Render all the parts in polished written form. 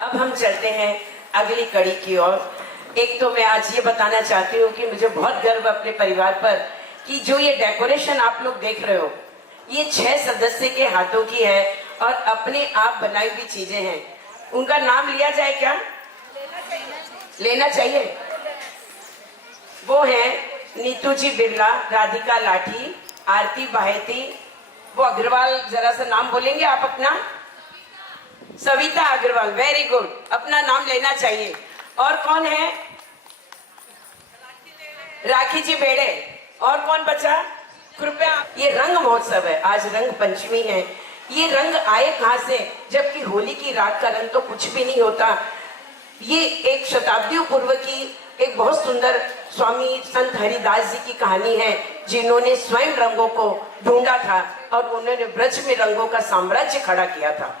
अब हम चलते हैं अगली कड़ी की ओर। एक तो मैं आज ये बताना चाहती हूँ कि मुझे बहुत गर्व अपने परिवार पर कि जो ये डेकोरेशन आप लोग देख रहे हो, ये 6 सदस्य के हाथों की है और अपने आप बनाई हुई चीजें हैं। उनका नाम लिया जाए क्या? लेना चाहिए। वो है नीतू जी बिरला, राधिका लाठी, आरती बाहेती, वो अग्रवाल, जरा सा नाम बोलेंगे आप अपना? सविता अग्रवाल, वेरी गुड, अपना नाम लेना चाहिए। और कौन है? राखी जी बेड़े। और कौन बचा? कृपया। ये रंग महोत्सव है, आज रंग पंचमी है। ये रंग आए कहां से, जबकि होली की रात का रंग तो कुछ भी नहीं होता। ये एक शताब्दियों पूर्व की एक बहुत सुंदर स्वामी संत हरिदास जी की कहानी है, जिन्होंने स्वयं रंगों को ढूंढा था और उन्होंने ब्रज में रंगों का साम्राज्य खड़ा किया था।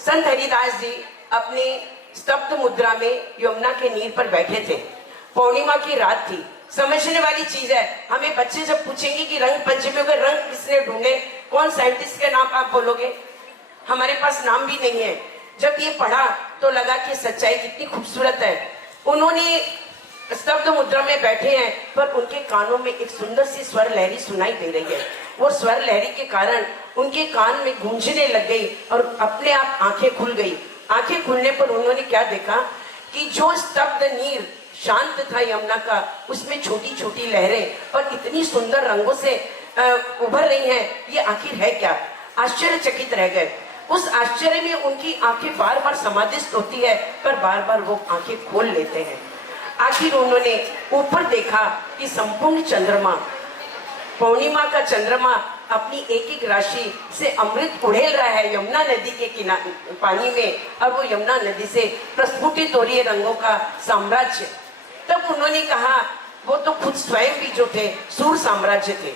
संत हरिदास जी अपने स्तब्ध मुद्रा में यमुना के नीर पर बैठे थे। पूर्णिमा की रात थी। समझने वाली चीज है, हमें बच्चे जब पूछेंगे कि रंग पंचमी के रंग किसने ढूंढे, कौन साइंटिस्ट के नाम आप बोलोगे? हमारे पास नाम भी नहीं है। जब ये पढ़ा तो लगा कि सच्चाई कितनी खूबसूरत है। उन्होंने स्तब्ध मुद्रा में बैठे हैं, पर उनके कानों में एक सुंदर सी स्वर लहरी सुनाई दे रही है। वो स्वर लहरी के कारण उनके कान में गूंजने लग गई और अपने आप आंखें खुल गई। आंखें खुलने पर उन्होंने क्या देखा कि जो स्तब्ध नीर शांत था यमुना का, उसमें छोटी छोटी लहरें और इतनी सुंदर रंगों से उभर रही हैं। ये आखिर है क्या? आश्चर्यचकित रह गए। उस आश्चर्य में उनकी आंखें बार बार समाधिस्थ होती है, पर बार बार वो आंखें खोल लेते हैं। आखिर उन्होंने ऊपर देखा कि संपूर्ण चंद्रमा, पूर्णिमा का चंद्रमा अपनी एक एक राशि से अमृत उड़ेल रहा है यमुना नदी के किनारे पानी में, और वो यमुना नदी से प्रस्फुटित हो रही है रंगों का साम्राज्य। तब उन्होंने कहा, वो तो खुद स्वयं भी जो थे सूर साम्राज्य थे,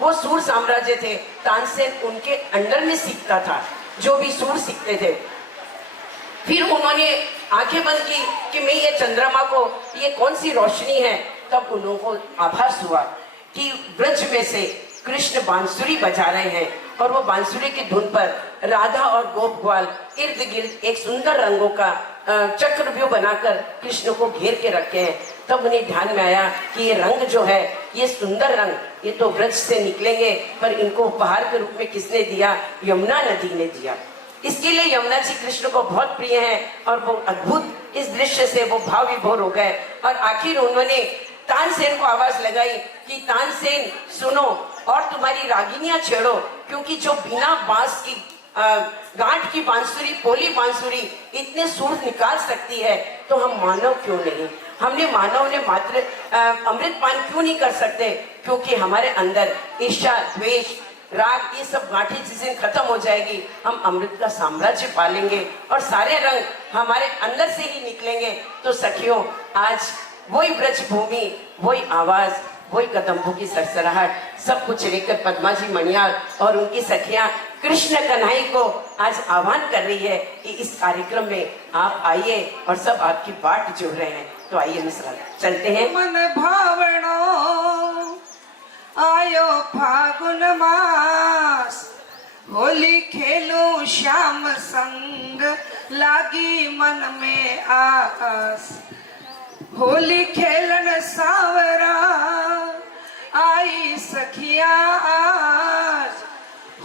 वो सूर साम्राज्य थे। तानसेन उनके अंडर में सीखता था, जो भी सूर सीखते थे। फिर उन्होंने आंखें बंद की कि मैं ये चंद्रमा को, ये कौन सी रोशनी है। तब उनको आभास हुआ कि ब्रज में से कृष्ण बांसुरी बजा रहे हैं और वो बांसुरी की धुन पर राधा और गोप ग्वाल इर्द गिर्द एक सुंदर रंगों का चक्रव्यूह बनाकर कृष्ण को घेर के रखे हैं। तब उन्हें ध्यान में आया कि ये रंग जो है, ये सुंदर रंग, ये तो ब्रज से निकलेंगे, पर इनको उपहार के रूप में किसने दिया? यमुना नदी ने दिया। इसके लिए यमुना जी कृष्ण को बहुत प्रिय हैं और वो अद्भुत इस दृश्य से वो भाव विभोर हो गए। और आखिर उन्होंने तानसेन को आवाज लगाई कि तानसेन सुनो और तुम्हारी रागिनियां छेड़ो, क्योंकि जो बिना बांस की गांठ की बांसुरी, पोली बांसुरी इतने सुर निकाल सकती है, तो हम मानव क्यों नहीं? हमने मानव ने मात्र अमृत पान क्यों नहीं कर सकते? क्योंकि हमारे अंदर ईर्ष्या, द्वेष, राग, ये सब गांठें जिस दिन खत्म हो जाएगी, हम अमृत का साम्राज्य पालेंगे और सारे रंग हमारे अंदर से ही निकलेंगे। तो सखियों, आज वही ब्रज भूमि, वही आवाज, वही कदम्बों की सरसराहट, सब कुछ लेकर पद्मा जी मणियार और उनकी सखियां कृष्ण कन्हई को आज आह्वान कर रही है कि इस कार्यक्रम में आप आइए, और सब आपकी बाट जोड़ रहे हैं। तो आइए मिश्रा, चलते हैं। मन भावनो आयो फागुन मास, होली खेलो श्याम संग, लागी मन में आस। होली खेलन सावरा आई सखिया आज,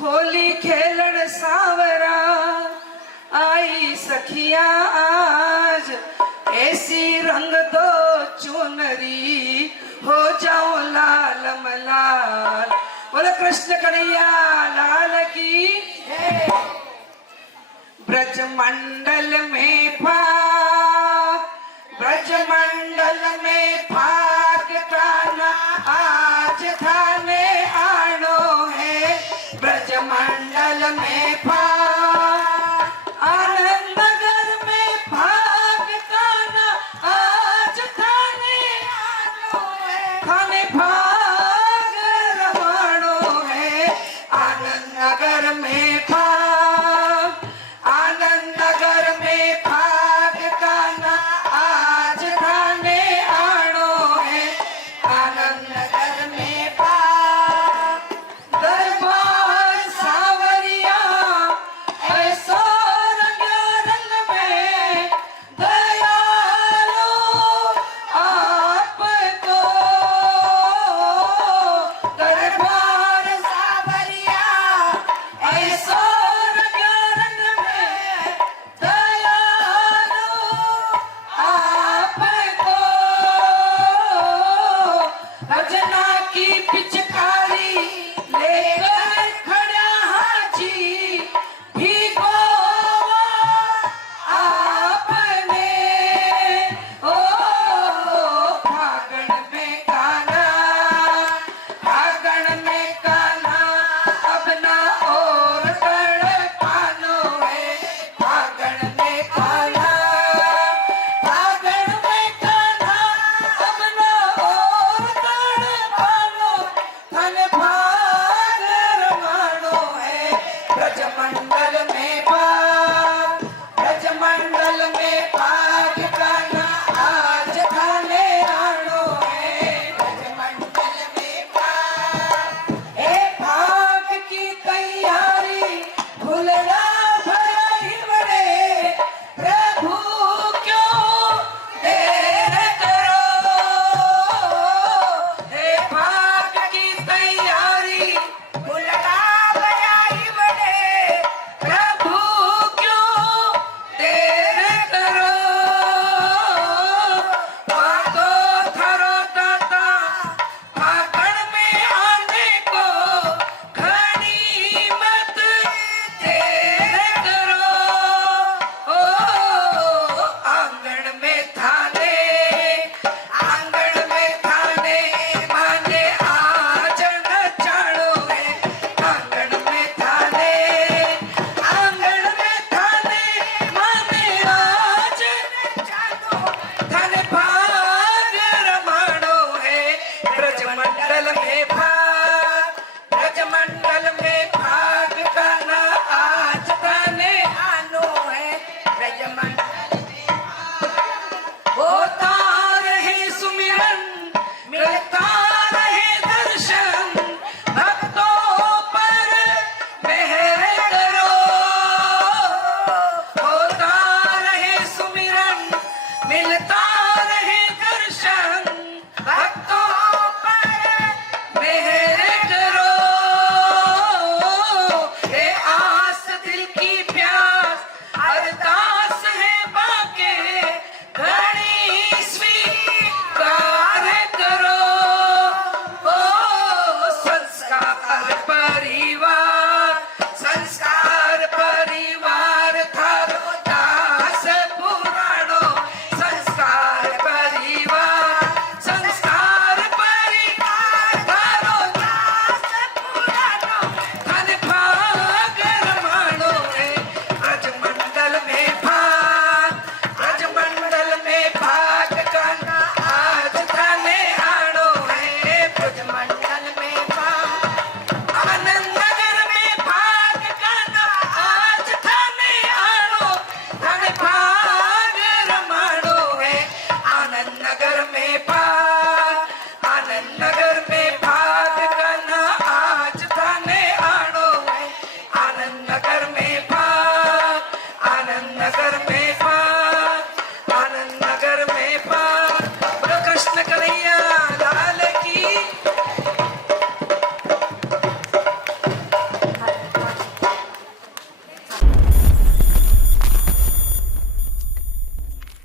होली खेलन सावरा आई सखिया आज। ऐसी रंग दो चुनरी, हो जाओ लाल मलाल। बोले कृष्ण कन्हैया लाल की है। ब्रज मंडल में फाग, ब्रज मंडल में फाग ताना आज थाने आनो है। ब्रज मंडल में फाग, आनंद नगर में फाग ताना आज थाने आनो है। थाने फाग रवानो है, आनंद नगर में